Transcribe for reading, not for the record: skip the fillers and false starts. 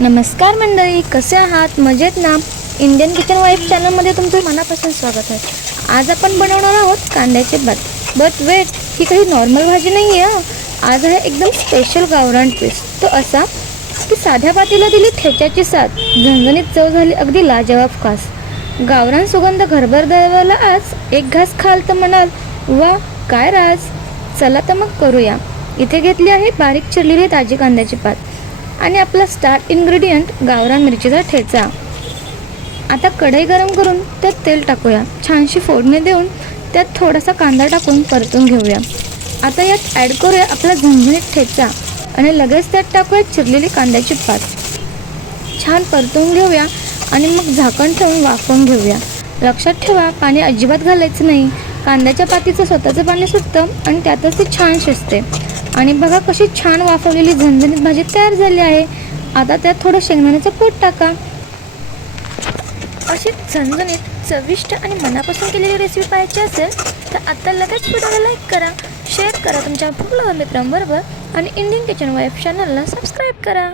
नमस्कार मंडळी, कसे आहात? मजेत ना? इंडियन किचन वाईफ चॅनलमध्ये तुमचं मनापासून स्वागत आहे. आज आपण बनवणार आहोत कांद्याचे बट वेट, ही काही नॉर्मल भाजी नाही आहे. आज आहे एकदम स्पेशल गावरान ट्विस्ट. तो असा की साध्या पातीला दिली ठेच्याची साथ, झणझणीत चव झाली अगदी लाजवाब खास. गावरान सुगंध घरभर दरवळला आज. एक घास खाल तर म्हणाल वा काय राज. चला तर मग करूया. इथे घेतली आहे बारीक चिरलेली ताजी कांद्याची पात आणि आपला स्टार इन्ग्रेडियंट गावरान मिरचीचा ठेचा. आता कढई गरम करून त्यात तेल टाकूया. छानशी फोडणी देऊन त्यात थोडासा कांदा टाकून परतून घेऊया. आता यात ॲड करूया आपला झणझणीत ठेचा आणि लगेच त्यात टाकूया चिरलेली कांद्याची पात. छान परतून घेऊया आणि मग झाकण ठेवून वाफवून घेऊया. लक्षात ठेवा, पाणी अजिबात घालायचं नाही. कांद्याच्या पातीचं स्वतःचं पाणी सुटतं आणि त्यातच ती छान शिजते. आणि बघा कशी छान वाफवलेली झणझणीत भाजी तयार झाली आहे. आता त्यात थोडं शेंगदाण्याचं कूट टाका. अशी झणझणीत चविष्ट आणि मनापासून केलेली रेसिपी पाहायची असेल तर आता लगेच व्हिडिओला लाईक करा, शेअर करा तुमच्या भूक मित्रांबरोबर आणि इंडियन किचन वाईफ चॅनलला सबस्क्राईब करा.